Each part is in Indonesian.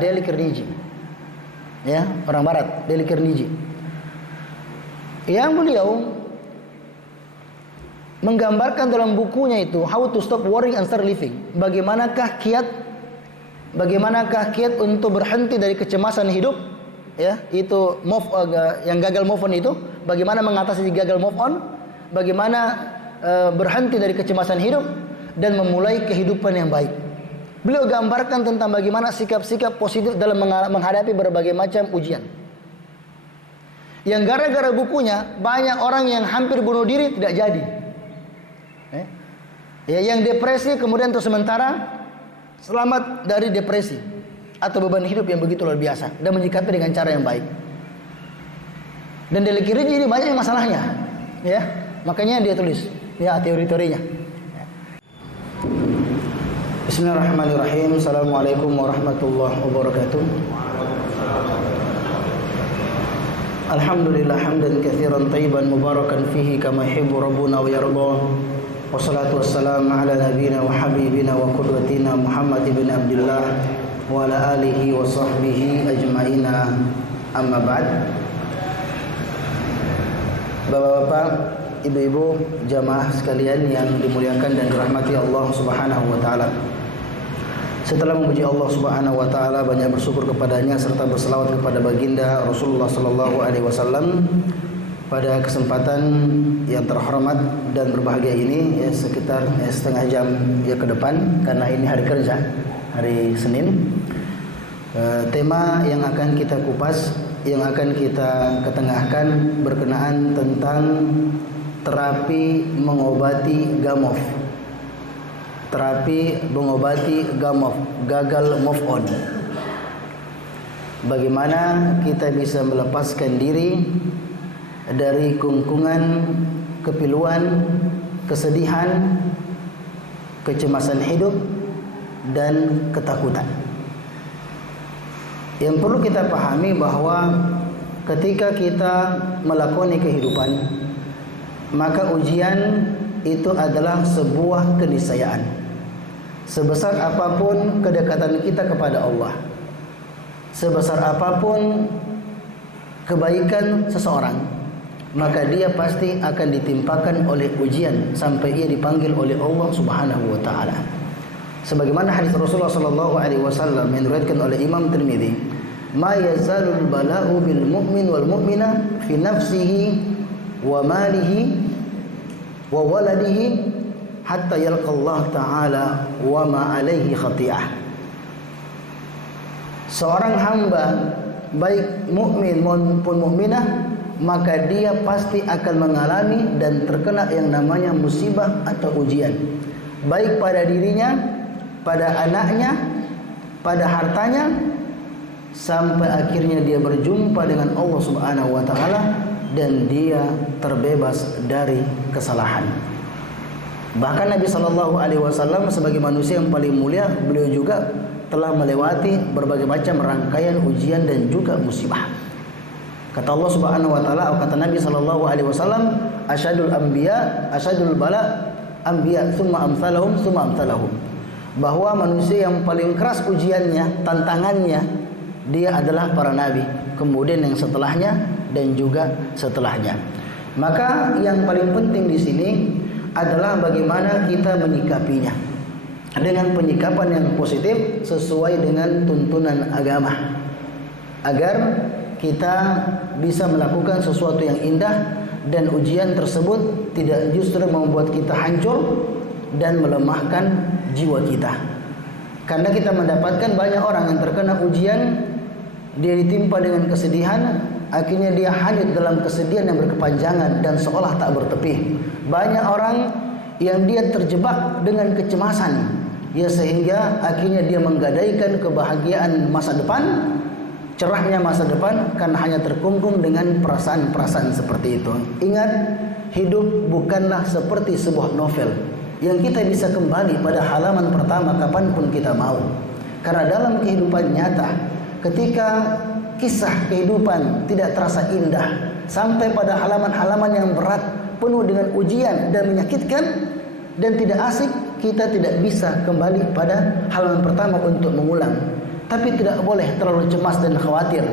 Dale Carnegie. Ya, orang barat, Dale Carnegie. Yang beliau menggambarkan dalam bukunya itu How to Stop Worrying and Start Living. Bagaimanakah kiat untuk berhenti dari kecemasan hidup, ya, itu yang gagal move on itu, bagaimana mengatasi gagal move on, bagaimana berhenti dari kecemasan hidup dan memulai kehidupan yang baik. Beliau gambarkan tentang bagaimana sikap-sikap positif dalam menghadapi berbagai macam ujian. Yang gara-gara bukunya banyak orang yang hampir bunuh diri tidak jadi. Ya, yang depresi kemudian untuk sementara selamat dari depresi atau beban hidup yang begitu luar biasa dan menyikapi dengan cara yang baik. Dan Dale Carnegie ini banyak masalahnya, ya, makanya dia tulis ya teori-teorinya. Bismillahirrahmanirrahim. Assalamualaikum warahmatullahi wabarakatuh. Alhamdulillah hamdan katsiran thayyiban mubarakan fihi kama yuhibbu rabbuna wa yarda. Wassalatu wassalamu ala nabiyyina wa habibina wa qudwatina Muhammad ibn Abdullah wa ala alihi wa sahbihi ajma'ina, amma ba'd. Bapak-bapak, ibu-ibu, jamaah sekalian yang dimuliakan dan dirahmati Allah Subhanahu wa taala. Setelah memuji Allah Subhanahu wa taala, banyak bersyukur kepadanya serta berselawat kepada baginda Rasulullah sallallahu alaihi wasallam. Pada kesempatan yang terhormat dan berbahagia ini, ya, sekitar setengah jam ya ke depan, karena ini hari kerja, hari Senin. Tema yang akan kita kupas, yang akan kita ketengahkan berkenaan tentang terapi mengobati GAMOF. Terapi mengobati GAMOF, gagal move on. Bagaimana kita bisa melepaskan diri dari kungkungan kepiluan, kesedihan, kecemasan hidup, dan ketakutan. Yang perlu kita pahami bahwa ketika kita melakoni kehidupan, maka ujian itu adalah sebuah keniscayaan. Sebesar apapun kedekatan kita kepada Allah, sebesar apapun kebaikan seseorang, maka dia pasti akan ditimpakan oleh ujian sampai ia dipanggil oleh Allah Subhanahu wa taala. Sebagaimana hadis Rasulullah sallallahu alaihi wasallam yang diriwayatkan oleh Imam Tirmidzi, "Ma yazalul bala'u bil mu'min wal mu'mina fi nafsihi wa malihi wa waladihi hatta yalqa Allah taala wa ma alaihi khati'ah." Seorang hamba baik mukmin maupun mukminah, maka dia pasti akan mengalami dan terkena yang namanya musibah atau ujian, baik pada dirinya, pada anaknya, pada hartanya, sampai akhirnya dia berjumpa dengan Allah Subhanahu wa taala dan dia terbebas dari kesalahan. Bahkan Nabi sallallahu alaihi wasallam sebagai manusia yang paling mulia, beliau juga telah melewati berbagai macam rangkaian ujian dan juga musibah. Kata Allah Subhanahu wa taala, kata Nabi sallallahu alaihi wasallam, asyadul anbiya, asyadul bala anbiya tsumma amsalahum tsumma amsalahum. Bahwa manusia yang paling keras ujiannya, tantangannya, dia adalah para nabi, kemudian yang setelahnya dan juga setelahnya. Maka yang paling penting di sini adalah bagaimana kita menyikapinya dengan penyikapan yang positif sesuai dengan tuntunan agama, agar kita bisa melakukan sesuatu yang indah dan ujian tersebut tidak justru membuat kita hancur dan melemahkan jiwa kita. Karena kita mendapatkan banyak orang yang terkena ujian, dia ditimpa dengan kesedihan, akhirnya dia hanyut dalam kesedihan yang berkepanjangan dan seolah tak bertepi. Banyak orang yang dia terjebak dengan kecemasan, ya, sehingga akhirnya dia menggadaikan kebahagiaan masa depan, cerahnya masa depan, karena hanya terkungkung dengan perasaan-perasaan seperti itu. Ingat, hidup bukanlah seperti sebuah novel yang kita bisa kembali pada halaman pertama kapanpun kita mau. Karena dalam kehidupan nyata, ketika kisah kehidupan tidak terasa indah, sampai pada halaman-halaman yang berat, penuh dengan ujian dan menyakitkan dan tidak asik, kita tidak bisa kembali pada halaman pertama untuk mengulang. Tapi tidak boleh terlalu cemas dan khawatir,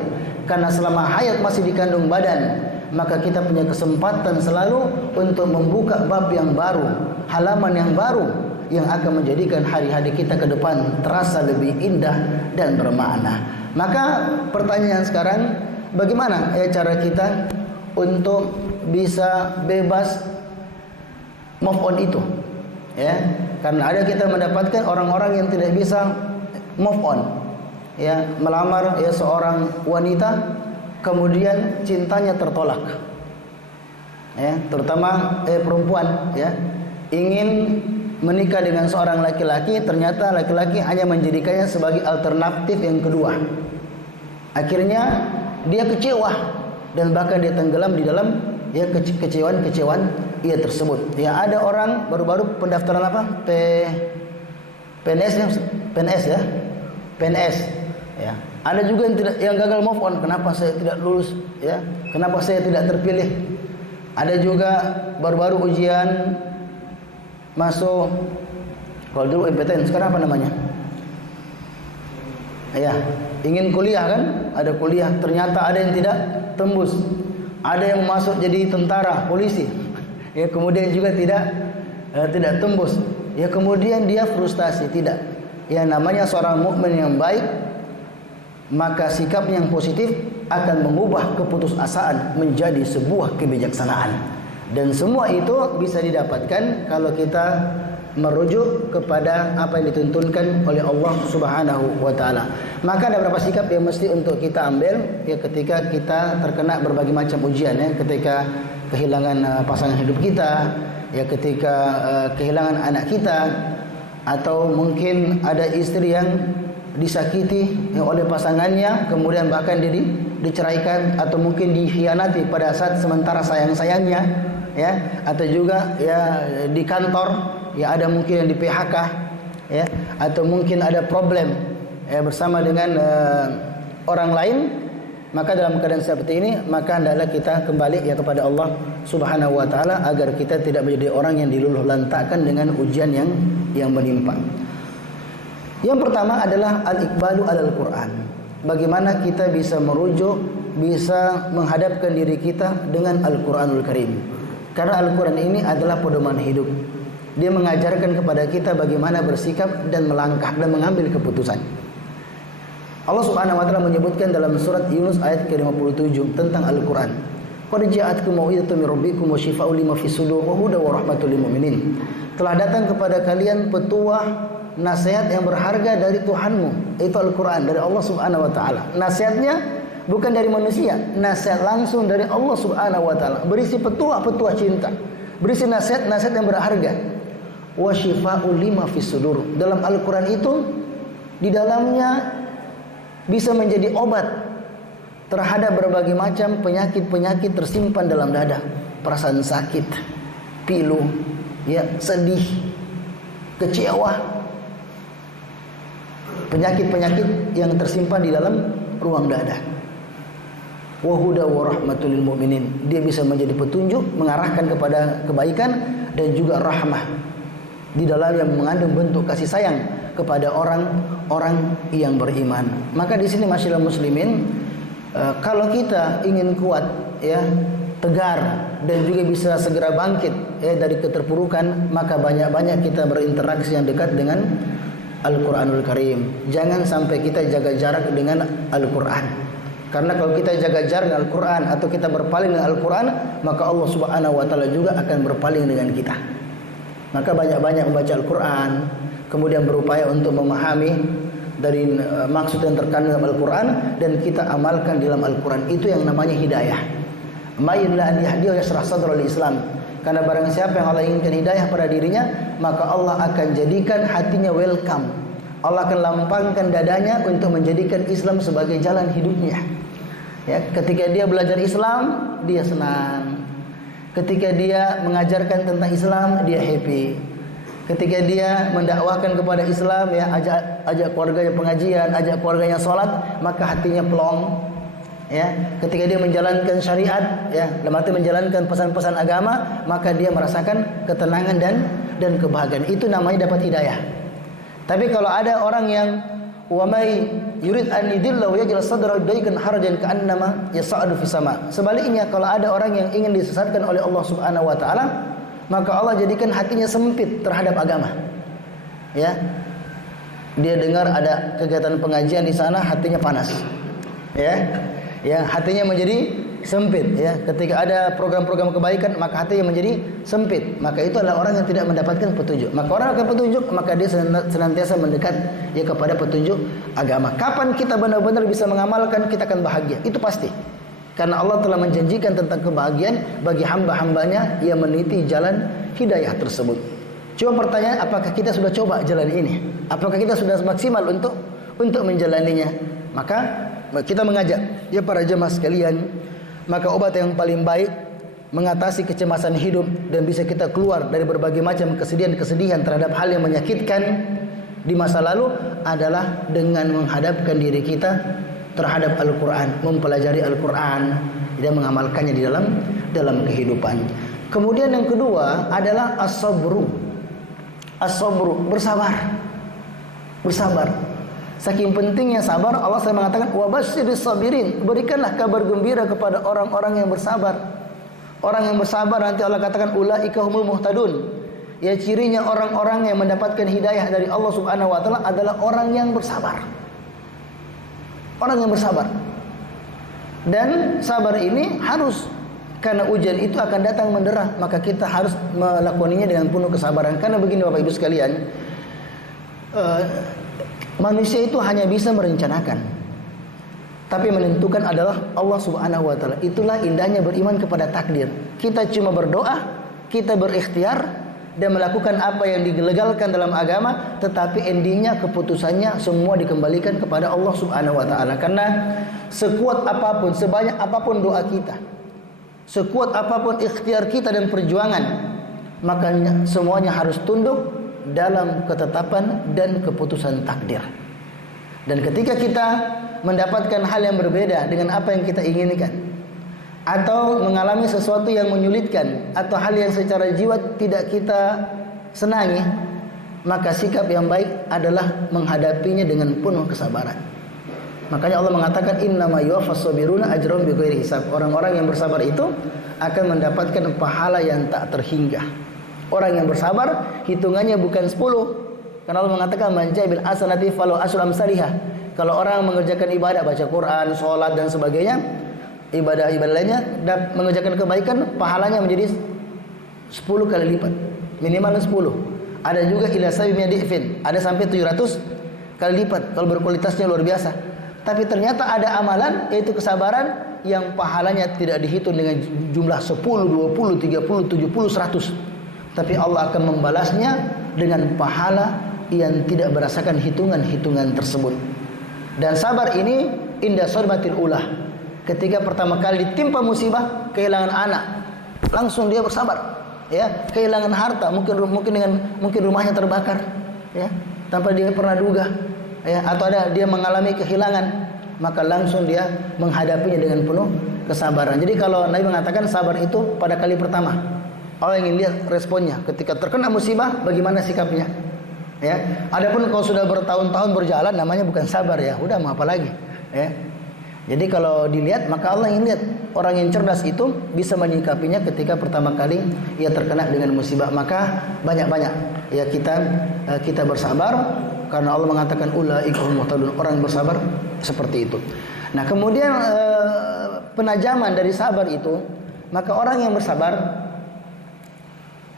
karena selama hayat masih di kandung badan, maka kita punya kesempatan selalu untuk membuka bab yang baru, halaman yang baru, yang akan menjadikan hari-hari kita ke depan terasa lebih indah dan bermakna. Maka pertanyaan sekarang, bagaimana cara kita untuk bisa bebas move on itu? Ya, karena ada kita mendapatkan orang-orang yang tidak bisa move on. Ya, melamar ya seorang wanita, kemudian cintanya tertolak. Ya, terutama perempuan ya, ingin menikah dengan seorang laki-laki, ternyata laki-laki hanya menjadikannya sebagai alternatif yang kedua. Akhirnya dia kecewa dan bahkan dia tenggelam di dalam ya kecewaan ia tersebut. Ya, ada orang baru-baru pendaftaran apa? PNS ya. PNS ya. Ada juga yang gagal move on, kenapa saya tidak lulus ya? Kenapa saya tidak terpilih? Ada juga baru-baru ujian masuk, kalau dulu MPTN, sekarang apa namanya? Ya, ingin kuliah kan? Ada kuliah, ternyata ada yang tidak tembus. Ada yang masuk jadi tentara, polisi. Ya, kemudian juga tidak tembus. Ya, kemudian dia frustasi, tidak. Ya, namanya seorang mukmin yang baik, maka sikap yang positif akan mengubah keputusasaan menjadi sebuah kebijaksanaan. Dan semua itu bisa didapatkan kalau kita merujuk kepada apa yang dituntunkan oleh Allah Subhanahu wa taala. Maka ada beberapa sikap yang mesti untuk kita ambil ya ketika kita terkena berbagai macam ujian ya, ketika kehilangan pasangan hidup kita, ya ketika kehilangan anak kita, atau mungkin ada istri yang disakiti ya, oleh pasangannya, kemudian bahkan diceraikan, atau mungkin dikhianati pada saat sementara sayang-sayangnya ya, atau juga ya di kantor ya ada mungkin yang di PHK ya, atau mungkin ada problem ya bersama dengan orang lain. Maka dalam keadaan seperti ini, maka hendaklah kita kembali ya kepada Allah Subhanahu wa taala agar kita tidak menjadi orang yang diluluh lantakkan dengan ujian yang menimpa. Yang pertama adalah al-iqbalu alal Quran. Bagaimana kita bisa merujuk, bisa menghadapkan diri kita dengan Al-Quranul Karim. Karena Al-Quran ini adalah pedoman hidup. Dia mengajarkan kepada kita bagaimana bersikap dan melangkah dan mengambil keputusan. Allah Subhanahu wa taala menyebutkan dalam surat Yunus ayat ke-57 tentang Al-Quran. Qad ja'atkum mau'izatun min rabbikum wa syifaa'un lima fis sudur wa hudan wa rahmatul lil mu'minin. Telah datang kepada kalian petuah, nasihat yang berharga dari Tuhanmu, itu Al-Quran dari Allah Subhanahu wa taala. Nasihatnya bukan dari manusia, nasihat langsung dari Allah Subhanahu wa taala, berisi petuah-petuah cinta, berisi nasihat-nasihat yang berharga. Wa syifaa'un lima fis sudur. Dalam Al-Quran itu di dalamnya bisa menjadi obat terhadap berbagai macam penyakit-penyakit tersimpan dalam dada. Perasaan sakit, pilu, ya, sedih, kecewa, penyakit-penyakit yang tersimpan di dalam ruang dada. Wa huda wa rahmatul lil mu'minin. Dia bisa menjadi petunjuk, mengarahkan kepada kebaikan, dan juga rahmah di dalam yang mengandung bentuk kasih sayang kepada orang-orang yang beriman. Maka di sini masyaallah muslimin, kalau kita ingin kuat ya, tegar, dan juga bisa segera bangkit ya dari keterpurukan, maka banyak-banyak kita berinteraksi yang dekat dengan Al-Quranul Karim. Jangan sampai kita jaga jarak dengan Al-Quran. Karena kalau kita jaga jarak dengan Al-Quran atau kita berpaling dengan Al-Quran, maka Allah Subhanahu wa taala juga akan berpaling dengan kita. Maka banyak-banyak membaca Al-Quran, kemudian berupaya untuk memahami dari maksud yang terkandung dalam Al-Quran, dan kita amalkan di dalam Al-Quran. Itu yang namanya hidayah. Mayillah an yahdiya yashrah sadral Islam. Karena barang siapa yang Allah inginkan hidayah pada dirinya, maka Allah akan jadikan hatinya welcome. Allah akan lampangkan dadanya untuk menjadikan Islam sebagai jalan hidupnya. Ya, ketika dia belajar Islam, dia senang. Ketika dia mengajarkan tentang Islam, dia happy. Ketika dia mendakwahkan kepada Islam, ya, ajak keluarganya pengajian, ajak keluarganya sholat, maka hatinya plong. Ya, ketika dia menjalankan syariat, ya, dalam arti menjalankan pesan-pesan agama, maka dia merasakan ketenangan dan kebahagiaan. Itu namanya dapat hidayah. Tapi kalau ada orang yang wa may yurid an yudillahu yaj'al sadrahu daykan harajan ka'annama yas'adu fis sama. Sebaliknya, kalau ada orang yang ingin disesatkan oleh Allah Subhanahu wa taala, maka Allah jadikan hatinya sempit terhadap agama. Ya. Dia dengar ada kegiatan pengajian di sana, hatinya panas. Ya. Ya, hatinya menjadi sempit, ya. Ketika ada program-program kebaikan, maka hatinya menjadi sempit. Maka itu adalah orang yang tidak mendapatkan petunjuk. Maka orang akan petunjuk, maka dia senantiasa mendekat ya kepada petunjuk agama. Kapan kita benar-benar bisa mengamalkan, kita akan bahagia. Itu pasti. Karena Allah telah menjanjikan tentang kebahagiaan bagi hamba-hambanya yang meniti jalan hidayah tersebut. Cuma pertanyaan, apakah kita sudah coba jalan ini? Apakah kita sudah maksimal untuk menjalaninya? Maka kita mengajak ya para jemaah sekalian, maka obat yang paling baik mengatasi kecemasan hidup dan bisa kita keluar dari berbagai macam kesedihan-kesedihan terhadap hal yang menyakitkan di masa lalu adalah dengan menghadapkan diri kita terhadap Al-Quran, mempelajari Al-Quran dan mengamalkannya di dalam kehidupan. Kemudian yang kedua adalah as-sabru. As-sabru, bersabar. Saking pentingnya sabar, Allah SWT mengatakan wabasyiris sabirin, berikanlah kabar gembira kepada orang-orang yang bersabar. Orang yang bersabar nanti Allah katakan ulaika humul muhtadun. Ya, cirinya orang-orang yang mendapatkan hidayah dari Allah Subhanahu wa taala adalah orang yang bersabar. Orang yang bersabar. Dan sabar ini harus, karena ujian itu akan datang menderah, maka kita harus melakoninya dengan penuh kesabaran. Karena begini Bapak Ibu sekalian, manusia itu hanya bisa merencanakan, tapi menentukan adalah Allah Subhanahu wa taala. Itulah indahnya beriman kepada takdir. Kita cuma berdoa, kita berikhtiar dan melakukan apa yang dilegalkan dalam agama, tetapi endingnya keputusannya semua dikembalikan kepada Allah Subhanahu wa taala. Karena sekuat apapun, sebanyak apapun doa kita, sekuat apapun ikhtiar kita dan perjuangan, maka semuanya harus tunduk dalam ketetapan dan keputusan takdir. Dan ketika kita mendapatkan hal yang berbeda dengan apa yang kita inginkan, atau mengalami sesuatu yang menyulitkan, atau hal yang secara jiwa tidak kita senangi, maka sikap yang baik adalah menghadapinya dengan penuh kesabaran. Makanya Allah mengatakan innama yuwaffas sabiruna ajrahum bighairi hisab. Orang-orang yang bersabar itu akan mendapatkan pahala yang tak terhingga. Orang yang bersabar hitungannya bukan 10. Karena Allah mengatakan man ja'a bil hasanati falahu asyru amsalihah. Kalau orang mengerjakan ibadah, baca Quran, sholat dan sebagainya, ibadah-ibadah lainnya, dan mengerjakan kebaikan, pahalanya menjadi 10 kali lipat, minimal 10. Ada juga ila sab'imi'a di'fin, ada sampai 700 kali lipat kalau berkualitasnya luar biasa. Tapi ternyata ada amalan, yaitu kesabaran, yang pahalanya tidak dihitung dengan jumlah 10, 20, 30, 70, 100. Tapi Allah akan membalasnya dengan pahala yang tidak berdasarkan hitungan-hitungan tersebut. Dan sabar ini inda sadmatil ulah. Ketika pertama kali ditimpa musibah, kehilangan anak, langsung dia bersabar. Ya, kehilangan harta, mungkin rumahnya terbakar, ya, tanpa dia pernah duga. Ya, atau ada dia mengalami kehilangan, maka langsung dia menghadapinya dengan penuh kesabaran. Jadi kalau Nabi mengatakan sabar itu pada kali pertama, Allah ingin lihat responnya ketika terkena musibah, bagaimana sikapnya. Ya, adapun kalau sudah bertahun-tahun berjalan, namanya bukan sabar ya. Udah mau apa lagi? Ya. Jadi kalau dilihat, maka Allah ingin lihat orang yang cerdas itu bisa menyikapinya ketika pertama kali ia terkena dengan musibah. Maka banyak-banyak ya kita bersabar, karena Allah mengatakan ulaika humul muhtadun. Orang yang bersabar seperti itu. Nah, kemudian penajaman dari sabar itu, maka orang yang bersabar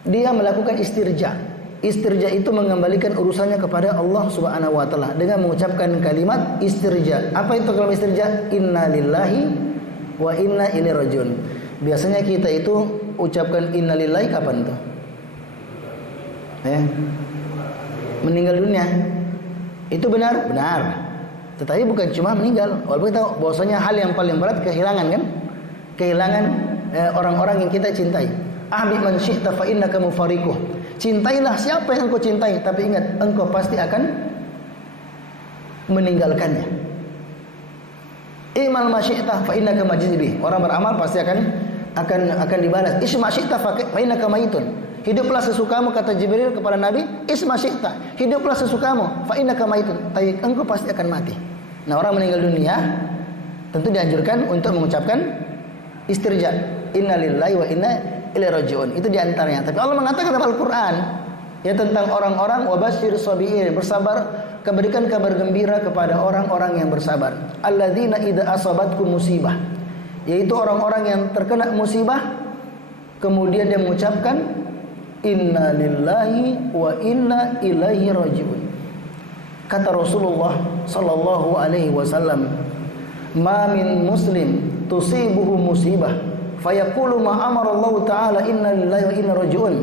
dia melakukan istirja. Istirja itu mengembalikan urusannya kepada Allah Subhanahu wa taala dengan mengucapkan kalimat istirja. Apa itu kalimat istirja? Inna lillahi wa inna ilaihi rajiun. Biasanya kita itu ucapkan inna lillahi kapan tuh? Meninggal dunia. Itu benar? Benar. Tetapi bukan cuma meninggal. Walaupun kita tahu bahwasanya hal yang paling berat kehilangan kan? Kehilangan orang-orang yang kita cintai. Ahbib man syi'ta fa innaka mufariquh. Cintailah siapa yang engkau cintai, tapi ingat engkau pasti akan meninggalkannya. Imal ma syi'ta fa innaka majzi bih. Orang beramal pasti akan dibalas. Isma syi'ta fa innaka mayitun. Hiduplah sesukamu, kata Jibril kepada Nabi, isma syi'ta, hiduplah sesukamu, fa innaka maitun, tapi engkau pasti akan mati. Nah, orang meninggal dunia tentu dianjurkan untuk mengucapkan istirja, inna lillahi wa inna ilaihi raji'un. Itu diantaranya. Tapi Allah mengatakan dalam Al-Quran ya tentang orang-orang wabasyir sabirin, bersabar, berikan kabar gembira kepada orang-orang yang bersabar. Alladzina idza asabatkum musibah, yaitu orang-orang yang terkena musibah kemudian dia mengucapkan inna lillahi wa inna ilaihi raji'un. Kata Rasulullah sallallahu alaihi wasallam, ma min muslim tusibuhu musibah fayaqulu ma amara Allah taala inna lillahi wa inna raji'un.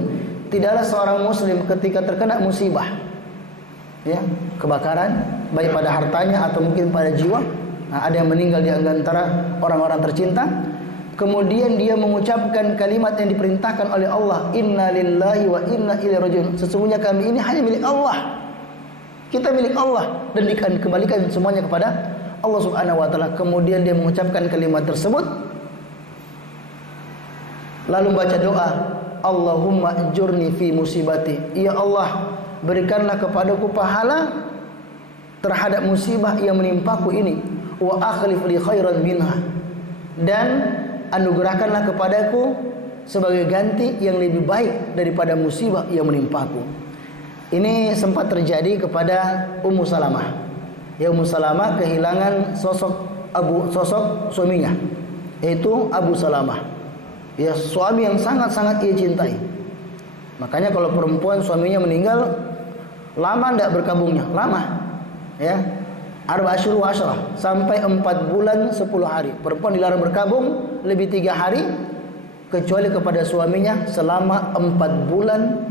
Tidaklah seorang muslim ketika terkena musibah, ya, kebakaran, baik pada hartanya atau mungkin pada jiwa. Nah, ada yang meninggal di antara orang-orang tercinta, kemudian dia mengucapkan kalimat yang diperintahkan oleh Allah, inna lillahi wa inna ilaihi raji'un. Sesungguhnya kami ini hanya milik Allah. Kita milik Allah dan dikembalikan semuanya kepada Allah Subhanahu wa taala. Kemudian dia mengucapkan kalimat tersebut lalu baca doa, Allahumma ajurni fi musibati. Ya Allah, berikanlah kepadaku pahala terhadap musibah yang menimpaku ini, wa akhlif li khairan minha, dan anugerahkanlah kepadaku sebagai ganti yang lebih baik daripada musibah yang menimpaku. Ini sempat terjadi kepada Ummu Salamah. Ya, Ummu Salamah kehilangan sosok suaminya, yaitu Abu Salamah. Ya, suami yang sangat-sangat ia cintai. Makanya kalau perempuan suaminya meninggal, lama tidak berkabungnya, lama. Ya, arba'asyhur wa asyrah, sampai 4 bulan 10 hari. Perempuan dilarang berkabung lebih 3 hari kecuali kepada suaminya selama 4 bulan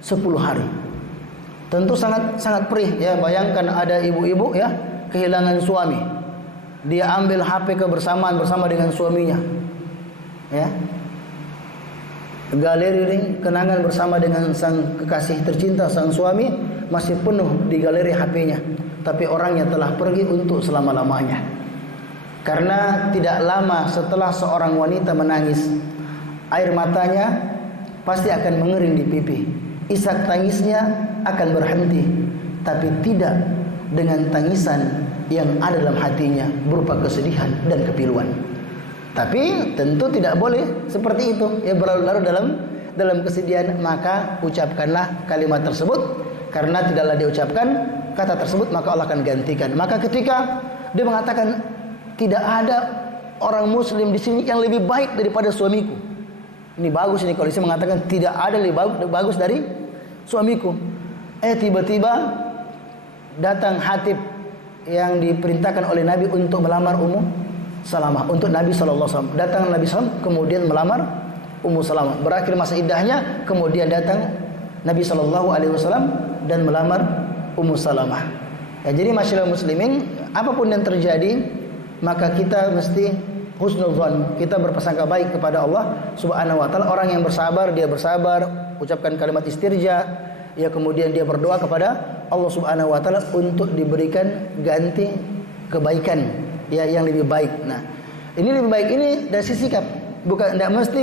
10 hari. Tentu sangat perih ya. Bayangkan ada ibu-ibu ya kehilangan suami, dia ambil HP kebersamaan bersama dengan suaminya, ya, galeri kenangan bersama dengan sang kekasih tercinta, sang suami masih penuh di galeri HP-nya. Tapi orangnya telah pergi untuk selama-lamanya. Karena tidak lama setelah seorang wanita menangis, air matanya pasti akan mengering di pipi. Isak tangisnya akan berhenti, tapi tidak dengan tangisan yang ada dalam hatinya berupa kesedihan dan kepiluan. Tapi tentu tidak boleh seperti itu. Ya, berlarut-larut dalam kesedihan, maka ucapkanlah kalimat tersebut. Karena tidaklah diucapkan kata tersebut, maka Allah akan gantikan. Maka ketika dia mengatakan tidak ada orang muslim di sini yang lebih baik daripada suamiku. Ini bagus ini kalau dia mengatakan tidak ada lebih bagus dari suamiku. Tiba-tiba datang Hatib yang diperintahkan oleh Nabi untuk melamar Ummu Salamah untuk Nabi SAW. Datang Nabi SAW kemudian melamar Ummu Salamah. Berakhir masa iddahnya, kemudian datang Nabi SAW dan melamar Ummu Salamah. Ya, jadi masyarakat muslimin, apapun yang terjadi, maka kita mesti husnuzan, kita berprasangka baik kepada Allah Subhanahu wa taala. Orang yang bersabar, dia bersabar, ucapkan kalimat istirja, ya, kemudian dia berdoa kepada Allah Subhanahu wa taala untuk diberikan ganti kebaikan, ya, yang lebih baik. Nah, ini lebih baik ini dari sisi sikap, bukan tidak mesti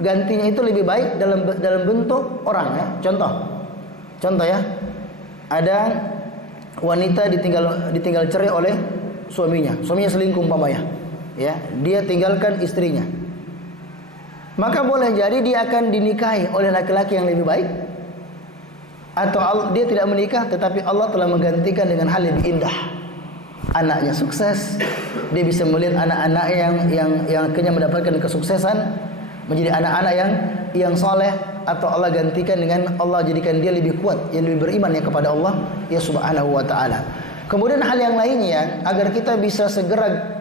gantinya itu lebih baik dalam bentuk orang, ya. Contoh ya. Ada wanita ditinggal cerai oleh suaminya selingkuh umpamanya. Ya, dia tinggalkan istrinya. Maka boleh jadi dia akan dinikahi oleh laki-laki yang lebih baik, atau dia tidak menikah tetapi Allah telah menggantikan dengan hal lebih indah. Anaknya sukses, dia bisa melihat anak-anak yang akhirnya mendapatkan kesuksesan, menjadi anak-anak yang soleh, atau Allah gantikan dengan Allah jadikan dia lebih kuat, yang lebih beriman ya kepada Allah ya Subhanahu wa taala. Kemudian hal yang lainnya agar kita bisa segera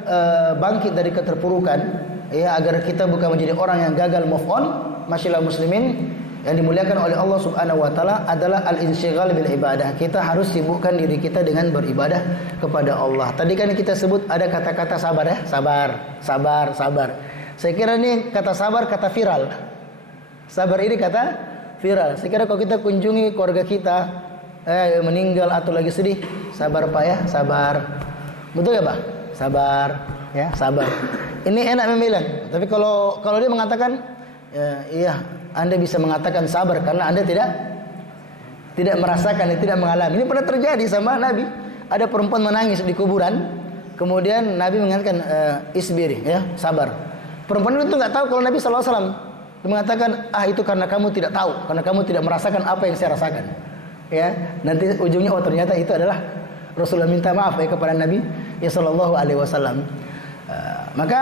bangkit dari keterpurukan, ya, agar kita bukan menjadi orang yang gagal move on, masyaallah muslimin yang dimuliakan oleh Allah Subhanahu wa taala, adalah al-insyighal bil ibadah. Kita harus sibukkan diri kita dengan beribadah kepada Allah. Tadi kan kita sebut ada kata-kata sabar ya, sabar. Saya kira ini kata sabar kata viral. Sabar ini kata viral. Saya kira kalau kita kunjungi keluarga kita meninggal atau lagi sedih, sabar Pak ya, sabar. Betul ya Pak? Sabar ya, sabar. Ini enak membilang. Tapi kalau dia mengatakan Iya, Anda bisa mengatakan sabar karena Anda tidak merasakan, tidak mengalami. Ini pernah terjadi sama Nabi. Ada perempuan menangis di kuburan, kemudian Nabi mengatakan isbiri, ya, sabar. Perempuan itu nggak tahu kalau Nabi SAW. Dia mengatakan, itu karena kamu tidak tahu, karena kamu tidak merasakan apa yang saya rasakan. Ya, nanti ujungnya ternyata itu adalah Rasulullah minta maaf ya kepada Nabi ya sallallahu alaihi wasallam. Maka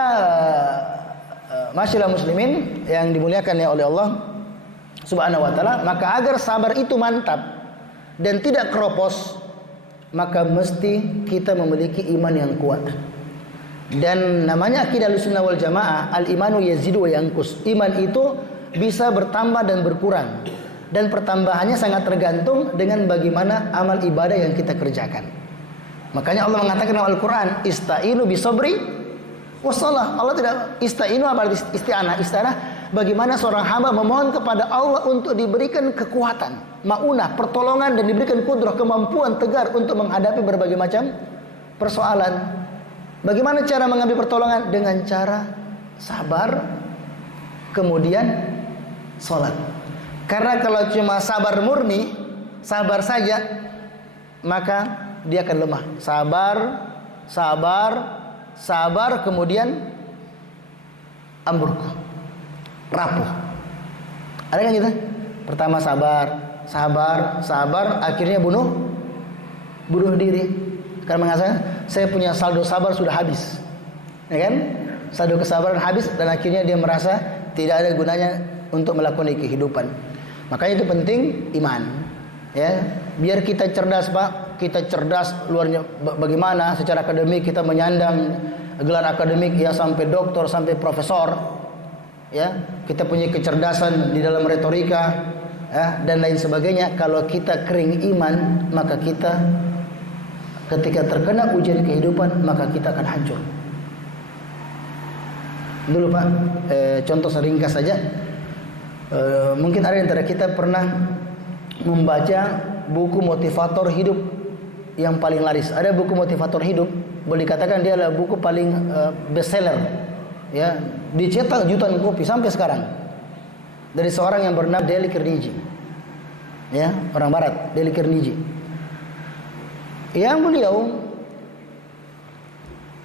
masyaallah muslimin yang dimuliakan ya oleh Allah Subhanahu wa taala, maka agar sabar itu mantap dan tidak keropos, maka mesti kita memiliki iman yang kuat. Dan namanya akidah Ahlussunnah wal Jamaah, al-imanu yazidu wa yanqus. Iman itu bisa bertambah dan berkurang. Dan pertambahannya sangat tergantung dengan bagaimana amal ibadah yang kita kerjakan. Makanya Allah mengatakan dalam Al-Quran, ista'inu bisabri wassalah. Allah tidak ista'inu apa isti'anah. Isti'anah bagaimana seorang hamba memohon kepada Allah untuk diberikan kekuatan, maunah, pertolongan, dan diberikan kudrah, kemampuan tegar untuk menghadapi berbagai macam persoalan. Bagaimana cara mengambil pertolongan? Dengan cara sabar, kemudian sholat. Karena kalau cuma sabar murni, sabar saja, maka dia akan lemah. Sabar, kemudian ambruk, rapuh. Ada kan kita? Pertama sabar, akhirnya bunuh diri. Karena mengatakan, saya punya saldo sabar sudah habis, ya kan? Saldo kesabaran habis dan akhirnya dia merasa tidak ada gunanya untuk melakukan kehidupan. Makanya itu penting iman, ya. Biar kita cerdas, Pak. Kita cerdas luarnya bagaimana secara akademik kita menyandang gelar akademik ya sampai doktor, sampai profesor, ya. Kita punya kecerdasan di dalam retorika, ya, dan lain sebagainya. Kalau kita kering iman, maka kita ketika terkena ujian kehidupan, maka kita akan hancur. Dulu Pak, contoh seringkas saja. Mungkin ada antara kita pernah membaca buku motivator hidup yang paling laris. Ada buku motivator hidup, boleh dikatakan dia adalah buku paling bestseller, ya, dicetak jutaan kopi sampai sekarang, dari seorang yang bernama Dale Carnegie, ya, orang Barat, Dale Carnegie, yang beliau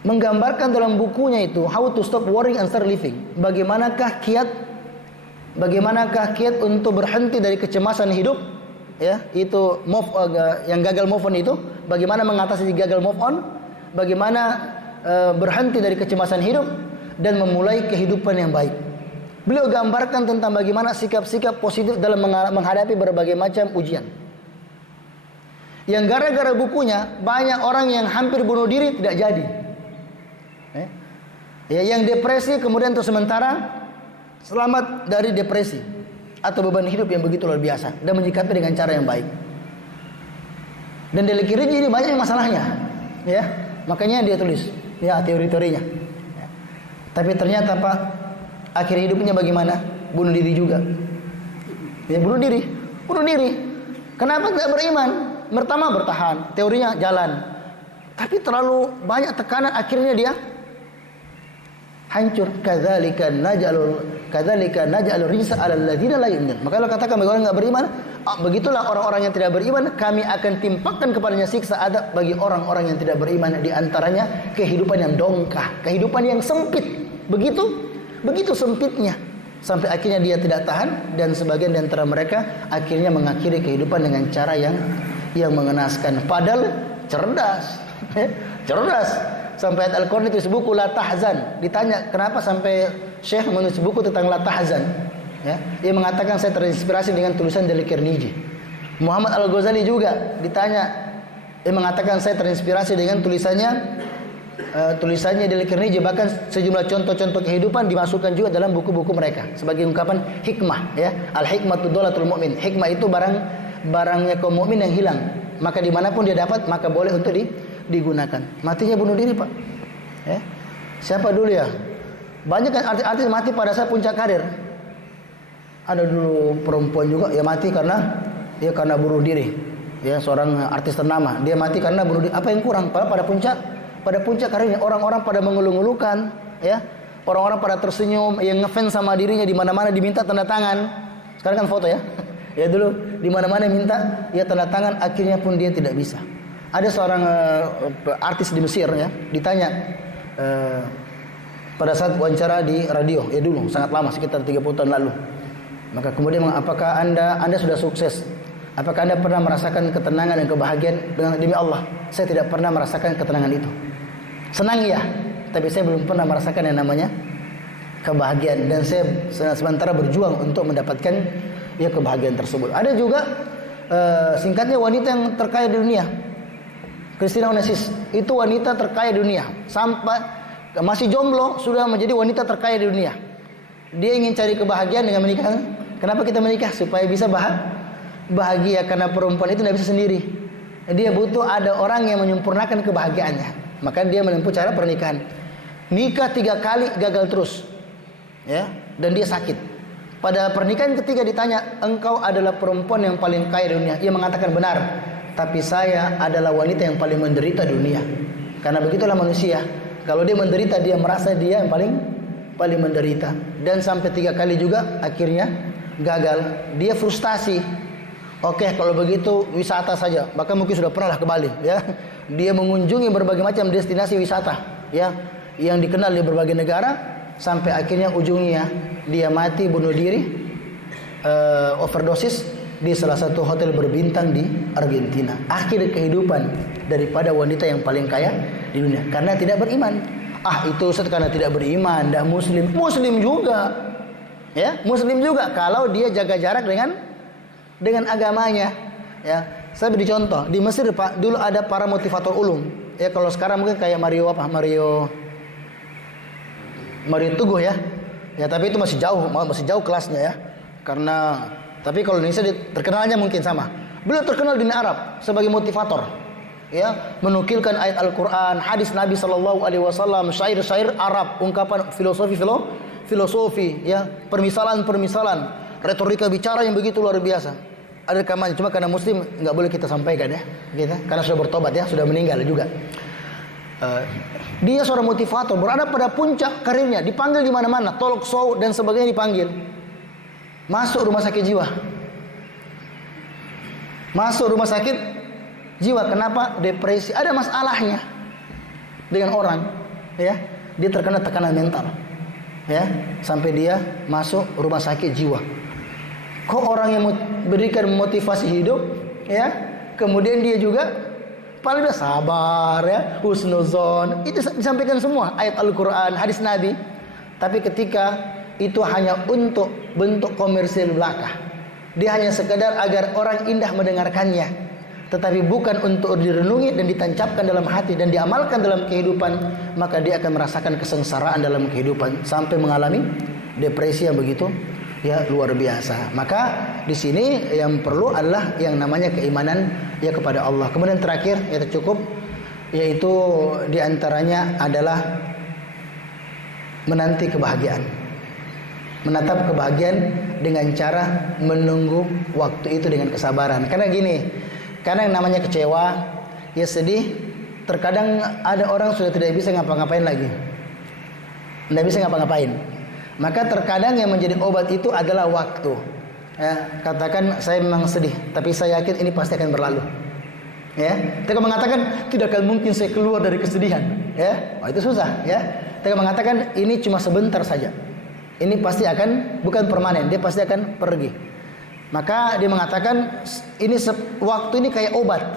menggambarkan dalam bukunya itu How to Stop Worrying and Start Living. Bagaimanakah kiat untuk berhenti dari kecemasan hidup, ya, itu yang gagal move on itu, bagaimana mengatasi gagal move on, bagaimana berhenti dari kecemasan hidup dan memulai kehidupan yang baik. Beliau gambarkan tentang bagaimana sikap-sikap positif dalam menghadapi berbagai macam ujian. Yang gara-gara bukunya banyak orang yang hampir bunuh diri tidak jadi. Ya, yang depresi kemudian untuk sementara selamat dari depresi atau beban hidup yang begitu luar biasa dan menyikapi dengan cara yang baik. Dan Dale Carnegie ini banyak masalahnya, ya, makanya dia tulis ya teori-teorinya. Ya. Tapi ternyata Pak, akhir hidupnya bagaimana? Bunuh diri juga. Ya, bunuh diri. Kenapa tidak beriman? Pertama bertahan, teorinya jalan, tapi terlalu banyak tekanan, akhirnya dia hancur. Kadzalika naj'alur rijsa 'alal ladzina la yu'minun. Maka Allah katakan bagi orang yang enggak beriman, begitulah orang-orang yang tidak beriman, kami akan timpakan kepadanya siksa adab bagi orang-orang yang tidak beriman, di antaranya kehidupan yang dongkah, kehidupan yang sempit. Begitu sempitnya sampai akhirnya dia tidak tahan dan sebagian di antara mereka akhirnya mengakhiri kehidupan dengan cara yang mengenaskan. Padahal cerdas. Sampai ayat Al-Quran itu buku La Tahzan. Ditanya kenapa sampai Syekh menulis buku tentang La Tahzan, ya, dia mengatakan saya terinspirasi dengan tulisan Dale Carnegie. Muhammad Al-Ghazali juga ditanya, dia mengatakan saya terinspirasi dengan tulisannya Dale Carnegie. Bahkan sejumlah contoh-contoh kehidupan dimasukkan juga dalam buku-buku mereka sebagai ungkapan hikmah, ya. Al-hikmatu dolatul mu'min. Hikmah itu barangnya kaum mukmin yang hilang, maka dimanapun dia dapat maka boleh untuk digunakan. Matinya bunuh diri Pak, ya. Siapa dulu ya? Banyak kan artis mati pada saat puncak karir. Ada dulu perempuan juga ya mati karena bunuh diri, ya, seorang artis ternama, dia mati karena bunuh diri. Apa yang kurang? Pada puncak karirnya orang-orang pada mengeluh-ngeluhkan, ya, Orang-orang pada tersenyum, yang ngefans sama dirinya, di mana-mana diminta tanda tangan. Sekarang kan foto ya. Ya dulu di mana-mana minta ya tanda tangan, akhirnya pun dia tidak bisa. Ada seorang artis di Mesir ya, ditanya pada saat wawancara di radio, ya dulu sangat lama, sekitar 30 tahun lalu. Maka kemudian, apakah anda sudah sukses? Apakah anda pernah merasakan ketenangan dan kebahagiaan? Dengan demi Allah, saya tidak pernah merasakan ketenangan itu. Senang ya, tapi saya belum pernah merasakan yang namanya kebahagiaan. Dan saya sementara berjuang untuk mendapatkan ya kebahagiaan tersebut. Ada juga singkatnya wanita yang terkaya di dunia, Christina Onassis, itu wanita terkaya di dunia, sampai masih jomblo sudah menjadi wanita terkaya di dunia. Dia ingin cari kebahagiaan dengan menikah. Kenapa kita menikah? Supaya bisa bahagia, karena perempuan itu tidak bisa sendiri. Dia butuh ada orang yang menyempurnakan kebahagiaannya. Maka dia menempuh cara pernikahan. Nikah 3 kali gagal terus, ya, dan dia sakit. Pada pernikahan ketiga ditanya, engkau adalah perempuan yang paling kaya di dunia. Ia mengatakan benar, tapi saya adalah wanita yang paling menderita di dunia. Karena begitulah manusia. Kalau dia menderita, dia merasa dia yang paling menderita. Dan sampai 3 kali juga akhirnya gagal. Dia frustasi. Oke, kalau begitu wisata saja. Bahkan mungkin sudah pernah ke Bali, ya. Dia mengunjungi berbagai macam destinasi wisata, ya, yang dikenal di berbagai negara, sampai akhirnya ujungnya dia mati bunuh diri, overdosis di salah satu hotel berbintang di Argentina. Akhir kehidupan daripada wanita yang paling kaya di dunia, karena tidak beriman. Itu Ustaz karena tidak beriman, tidak muslim. Muslim juga, ya, muslim juga kalau dia jaga jarak dengan agamanya, ya. Saya beri contoh di Mesir, Pak, dulu ada para motivator ulum, ya. Kalau sekarang mungkin kayak Mario Teguh, ya. Ya, tapi itu masih jauh kelasnya, ya. Karena tapi kalau Indonesia terkenalnya mungkin sama. Beliau terkenal di Arab sebagai motivator, ya, menukilkan ayat Al-Qur'an, hadis Nabi sallallahu alaihi wasallam, syair-syair Arab, ungkapan filosofi, ya, permisalan, retorika bicara yang begitu luar biasa. Ada rekamannya, cuma karena muslim nggak boleh kita sampaikan, ya, kita karena sudah bertobat, ya, sudah meninggal juga. Dia seorang motivator, berada pada puncak karirnya, dipanggil di mana-mana, talk show dan sebagainya dipanggil. Masuk rumah sakit jiwa. Kenapa? Depresi, ada masalahnya dengan orang, ya. Dia terkena tekanan mental, ya, sampai dia masuk rumah sakit jiwa. Kok orang yang berikan motivasi hidup, ya, kemudian dia juga paling sabar, ya, husnuzon, itu disampaikan semua ayat Al-Quran, hadis Nabi. Tapi ketika itu hanya untuk bentuk komersil belaka, dia hanya sekedar agar orang indah mendengarkannya, tetapi bukan untuk direnungi dan ditancapkan dalam hati dan diamalkan dalam kehidupan, maka dia akan merasakan kesengsaraan dalam kehidupan sampai mengalami depresi yang begitu, ya, luar biasa. Maka di sini yang perlu adalah yang namanya keimanan, ya, kepada Allah. Kemudian terakhir, ya, cukup, yaitu diantaranya adalah menanti kebahagiaan, menatap kebahagiaan dengan cara menunggu waktu itu dengan kesabaran. Karena gini, karena yang namanya kecewa, ya, sedih, terkadang ada orang sudah tidak bisa ngapa-ngapain lagi, tidak bisa ngapa-ngapain. Maka terkadang yang menjadi obat itu adalah waktu, ya. Katakan saya memang sedih, tapi saya yakin ini pasti akan berlalu, ya. Kita mengatakan tidak akan mungkin saya keluar dari kesedihan, ya. Itu susah, ya. Kita mengatakan ini cuma sebentar saja, ini pasti akan, bukan permanen, dia pasti akan pergi. Maka dia mengatakan ini waktu ini kayak obat.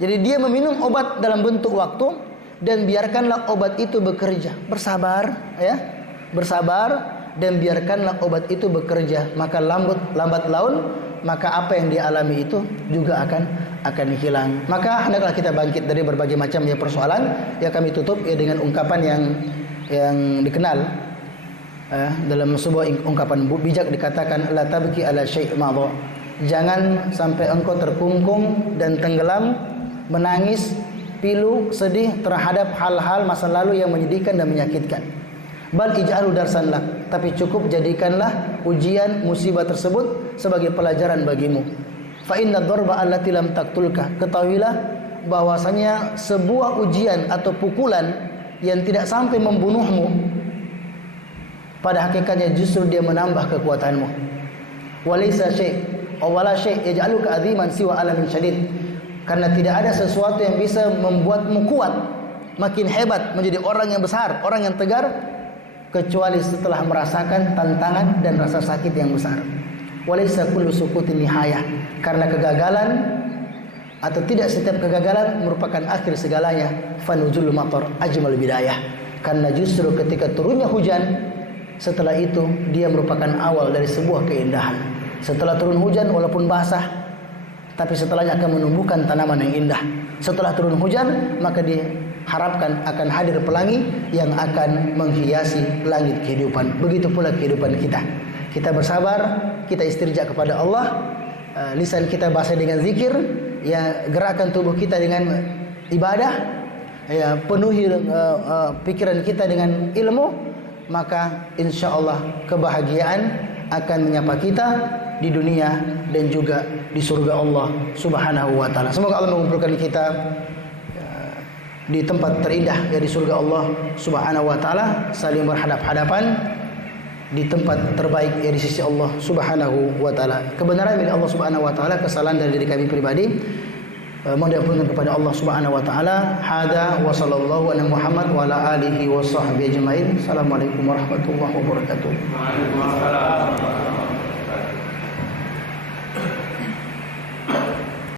Jadi dia meminum obat dalam bentuk waktu, dan biarkanlah obat itu bekerja. Bersabar, ya, bersabar, dan biarkanlah obat itu bekerja. Maka lambat laun, maka apa yang dialami itu juga akan hilang. Maka hendaklah kita bangkit dari berbagai macam, ya, persoalan. Ya, kami tutup, ya, dengan ungkapan yang dikenal, dalam sebuah ungkapan bijak dikatakan, la tabki ala syai' madha. Jangan sampai engkau terkungkung dan tenggelam menangis pilu, sedih terhadap hal-hal masa lalu yang menyedihkan dan menyakitkan. Bal ij'alu darsan lak, tapi cukup jadikanlah ujian musibah tersebut sebagai pelajaran bagimu. Fa inna dharba allati lam taqtulka, ketahuilah bahwasanya sebuah ujian atau pukulan yang tidak sampai membunuhmu, pada hakikatnya justru dia menambah kekuatanmu. Walaysa syai' wala syai' yaj'aluka aziman siwa alamin syadid. Karena tidak ada sesuatu yang bisa membuatmu kuat, makin hebat, menjadi orang yang besar, orang yang tegar, kecuali setelah merasakan tantangan dan rasa sakit yang besar. Walaysa kullu sukutin nihayah. Karena kegagalan atau tidak setiap kegagalan merupakan akhir segalanya. Fanuzul matar ajmal bidayah. Karena justru ketika turunnya hujan, setelah itu dia merupakan awal dari sebuah keindahan. Setelah turun hujan walaupun basah, tapi setelahnya akan menumbuhkan tanaman yang indah. Setelah turun hujan, maka diharapkan akan hadir pelangi yang akan menghiasi langit kehidupan. Begitu pula kehidupan kita. Kita bersabar, kita istirja kepada Allah, lisan kita basah dengan zikir, ya, gerakan tubuh kita dengan ibadah, ya, penuhi pikiran kita dengan ilmu, maka insya Allah kebahagiaan akan menyapa kita di dunia dan juga di surga Allah Subhanahu wa taala. Semoga Allah mengumpulkan kita di tempat terindah, ya, di surga Allah Subhanahu wa taala, saling berhadap-hadapan di tempat terbaik, ya, di sisi Allah Subhanahu wa taala. Kebenaran milik Allah Subhanahu wa taala, kesalahan dari diri kami pribadi mohon diampunkan kepada Allah Subhanahu wa taala. Hada wa sallallahu ala Muhammad wa ala alihi wa sahbihi ajmain. Assalamualaikum warahmatullahi wabarakatuh. Waalaikumsalam.